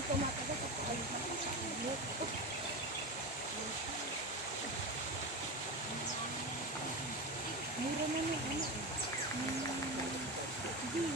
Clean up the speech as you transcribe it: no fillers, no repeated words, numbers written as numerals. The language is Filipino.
Habang tumatagal, papakalit na po sa ulit. Mura na ano. Hindi.